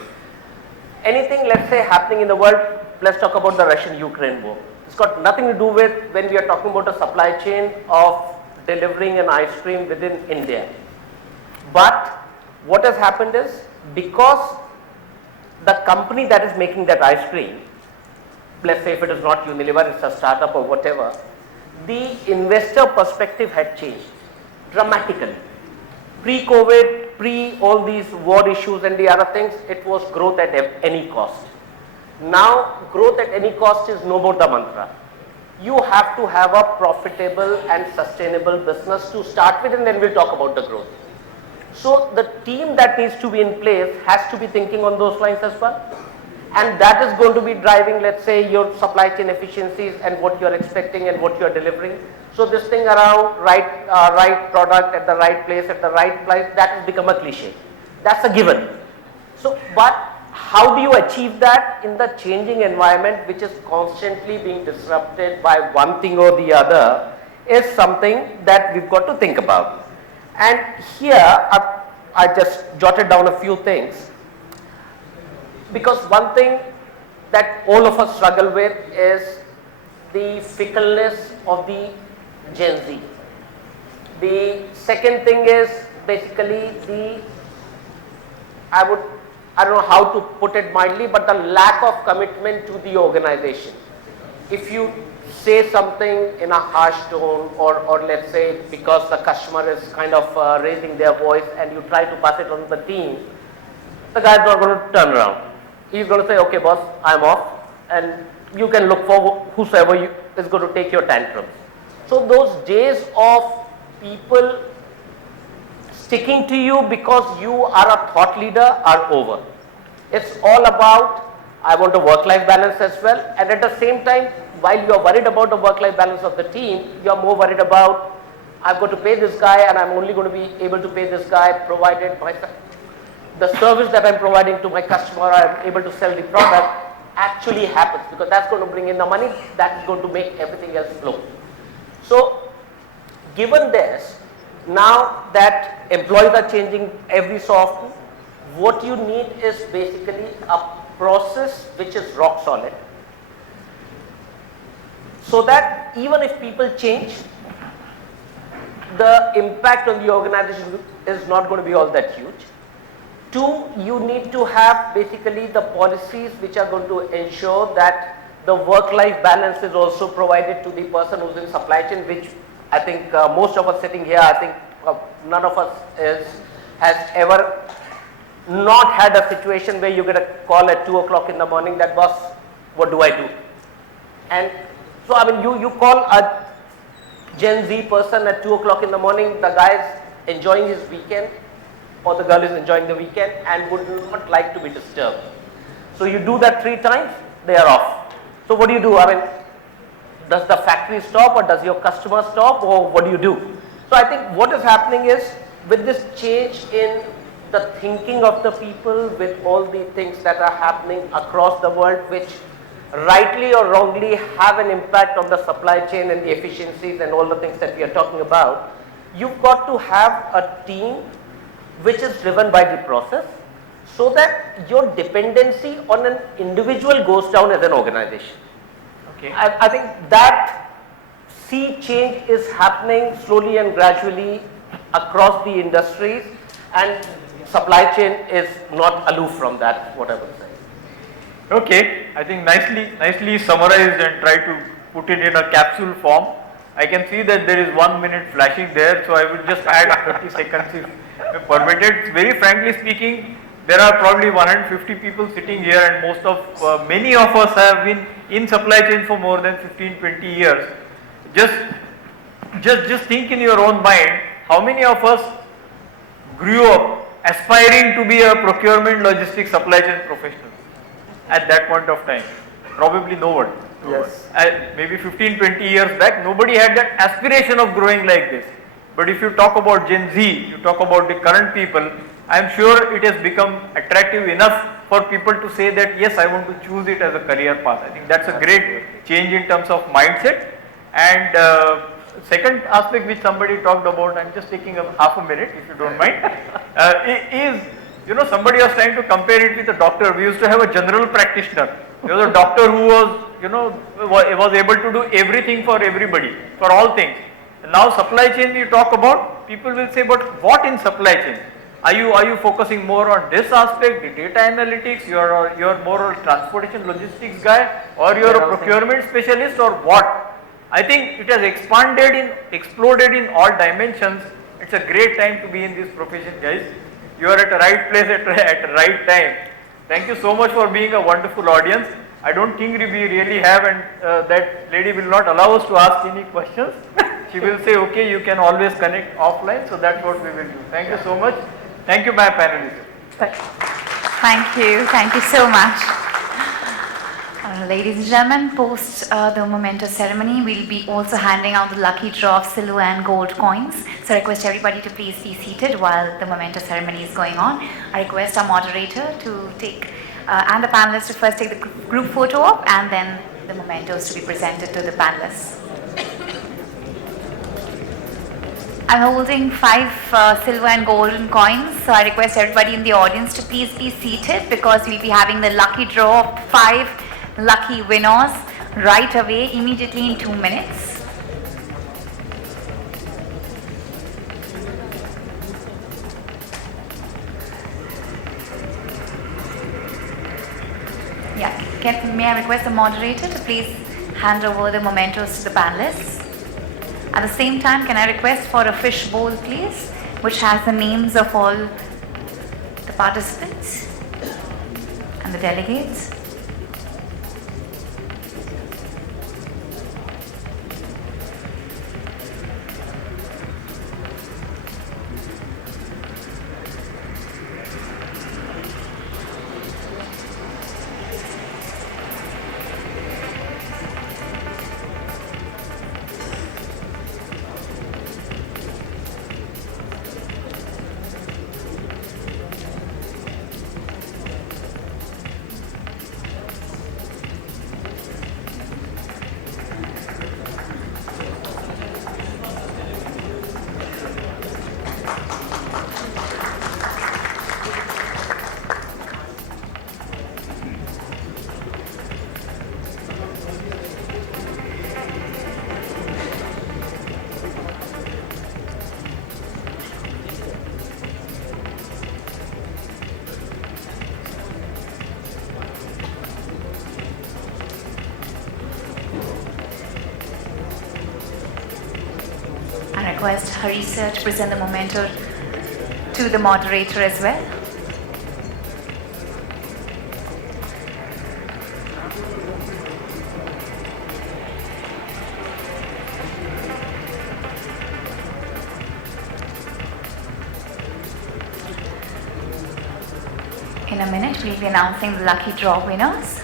Anything, let's say, happening in the world, let's talk about the Russian-Ukraine war. It's got nothing to do with when we are talking about a supply chain of delivering an ice cream within India. But what has happened is, because the company that is making that ice cream, let's say if it is not Unilever, it's a startup or whatever, the investor perspective had changed dramatically. Pre-COVID, pre all these war issues and the other things, it was growth at any cost. Now, growth at any cost is no more the mantra. You have to have a profitable and sustainable business to start with, and then we'll talk about the growth. So, the team that needs to be in place has to be thinking on those lines as well. And that is going to be driving, let's say, your supply chain efficiencies and what you are expecting and what you are delivering. So this thing around right product at the right place at the right price, that has become a cliche. That's a given. So, but how do you achieve that in the changing environment, which is constantly being disrupted by one thing or the other, is something that we've got to think about. And here, I just jotted down a few things. Because one thing that all of us struggle with is the fickleness of the Gen Z. The second thing is basically I don't know how to put it mildly, but the lack of commitment to the organization. If you say something in a harsh tone, or let's say because the customer is kind of raising their voice and you try to pass it on to the team, the guy is not going to turn around. He's going to say, okay boss, I'm off, and you can look for whosoever is going to take your tantrums. So those days of people sticking to you because you are a thought leader are over. It's all about, I want a work-life balance as well, and at the same time, while you are worried about the work-life balance of the team, you are more worried about, I've got to pay this guy and I'm only going to be able to pay this guy provided the service that I'm providing to my customer, I'm able to sell the product actually happens, because that's going to bring in the money, that's going to make everything else flow. So given this, now that employees are changing every so often, what you need is basically a process which is rock solid, so that even if people change, the impact on the organization is not going to be all that huge. Two, you need to have basically the policies which are going to ensure that the work-life balance is also provided to the person who's in supply chain, which I think most of us sitting here, I think none of us has ever not had a situation where you get a call at 2 o'clock in the morning that, boss, what do I do? And so, I mean, you call a Gen Z person at 2 o'clock in the morning, the guy is enjoying his weekend, or the girl is enjoying the weekend and would not like to be disturbed. So you do that 3 times, they are off. So what do you do? I mean, does the factory stop, or does your customer stop, or what do you do? So I think what is happening is, with this change in the thinking of the people, with all the things that are happening across the world, which rightly or wrongly have an impact on the supply chain and the efficiencies and all the things that we are talking about, you've got to have a team which is driven by the process, so that your dependency on an individual goes down as an organization. Okay. I think that sea change is happening slowly and gradually across the industries, and supply chain is not aloof from that, what I would say. Okay, I think nicely summarized and try to put it in a capsule form. I can see that there is 1 minute flashing there, so I will just add 30 seconds if permitted. Very frankly speaking, there are probably 150 people sitting here, and many of us have been in supply chain for more than 15-20 years. Just think in your own mind, how many of us grew up aspiring to be a procurement logistics supply chain professional at that point of time? Probably no one. Yes. Maybe 15-20 years back, nobody had that aspiration of growing like this. But if you talk about Gen Z, you talk about the current people, I am sure it has become attractive enough for people to say that yes, I want to choose it as a career path. I think that's a great change in terms of mindset. And second aspect which somebody talked about, I'm just taking a half a minute if you don't mind, is, somebody was trying to compare it with a doctor. We used to have a general practitioner. There was a doctor who was, was able to do everything for everybody, for all things. And now supply chain you talk about, people will say, but what in supply chain? Are you focusing more on this aspect, the data analytics, you're more a transportation logistics guy, or you're a procurement specialist, or what? I think it has exploded in all dimensions. It's a great time to be in this profession, guys. You are at the right place at the right time. Thank you so much for being a wonderful audience. I don't think we really have, and that lady will not allow us to ask any questions. She will say, okay, you can always connect offline. So that's what we will do. Thank you so much. Thank you, my panelists. Thank you so much. Ladies and gentlemen, post the memento ceremony, we'll be also handing out the lucky draw of silver and gold coins. So I request everybody to please be seated while the memento ceremony is going on. I request our moderator to take, and the panelists to first take the group photo up, and then the mementos to be presented to the panelists. I'm holding 5 silver and golden coins, so I request everybody in the audience to please be seated, because we'll be having the lucky draw of 5 lucky winners right away, immediately in 2 minutes. May I request the moderator to please hand over the mementos to the panelists? At the same time, can I request for a fish bowl, please, which has the names of all the participants and the delegates? I request Harisa to present the memento to the moderator as well. In a minute, we'll be announcing the lucky draw winners.